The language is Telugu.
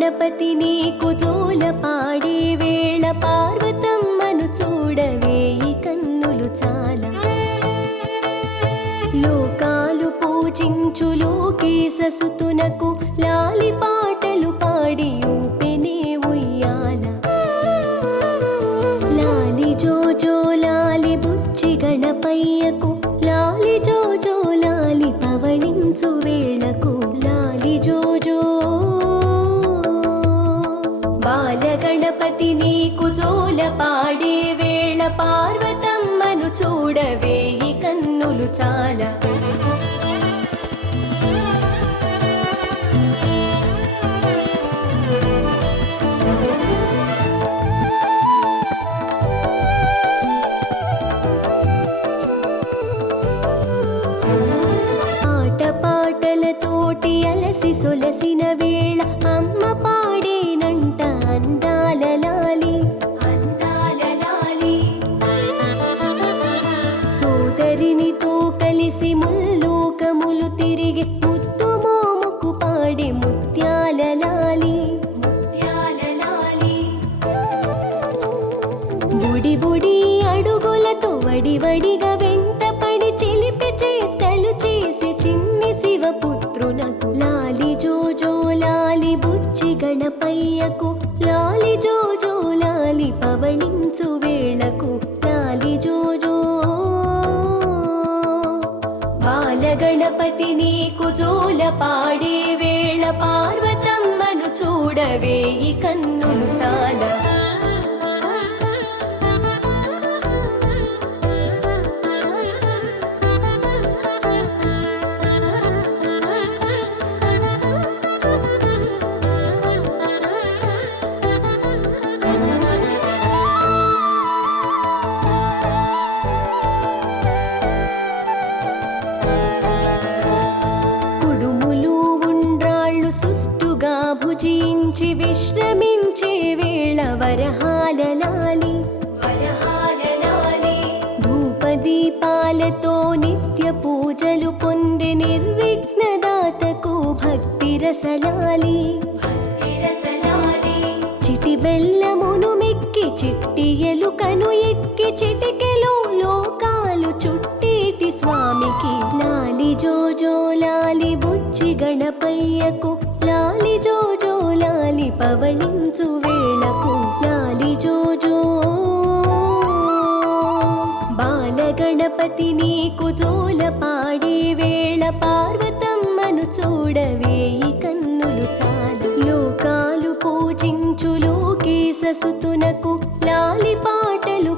గణపతి నీకు జోల పాడే వేళ పార్వతమ్మను చూడవేయి కన్నులు చాలా. లోకాలు పూజించు లోకేశసుతునకు లాలి పాటలు పాడి ఊపెనే ఉయ్యాల. లాలి జోజో లాలి బుచ్చి గణపయ్యకు లాలి జోజో లాలి పవళించు వేళకు లాలి జోజో. బాలగణపతి నీకు జోల పాడే వేళ పార్వతమ్మను చూడవేయి కన్నులు చాలా. ఆటపాటలతోటి అలసి సొలసిన వేళ అమ్మ పాడేనంట అందాల లాలి అందాల లాలి. సోదరినితో కలిసి ముల్లోకములు తిరిగి ముత్తు మోముకు పాడే ముత్యాల లాలి ముత్యాల లాలి. బుడి బుడి అడుగులతో వడివడిగా వెంటపడి చిలిపి చేష్టలు చేసి చిన్ని శివపుత్రునకు లాలి జోజో లాలి బుచ్చి గణపయ్యకు లాలి జోజో లాలి పవళించు వేళకు లాలి జోజో. బాలగణపతి నీకు జోల పాడే వేళ పార్వతమ్మను చూడవేయి కన్నులు చాలా. కుడుములు ఉండ్రాళ్ళు సుష్టుగా భుజించి విశ్రమించే వేళ వరహాల లాలి వరహాల లాలి. ధూపదీపాలతో నిత్య పూజలు పొంది నిర్విఘ్నదాతకు భక్తి రసలాలి భక్తి రసలాలి. చిటి బెల్లమును మెక్కి చిట్టి ఎలుకను ఎక్కి చిటికెలో లోకాలు చుట్టేటి స్వామికి లాలి జోజో లాలి బుచ్చి గణపయ్యకు లాలి జోజో లాలి పవళించు వేళకు లాలి జోజో. బాలగణపతి నీకు జోల పాడే వేళ పార్వతమ్మను చూడవేయి కన్నులు చాలు. లోకాలు పూజించు లోకేశసుతునకు లాలి పాటలు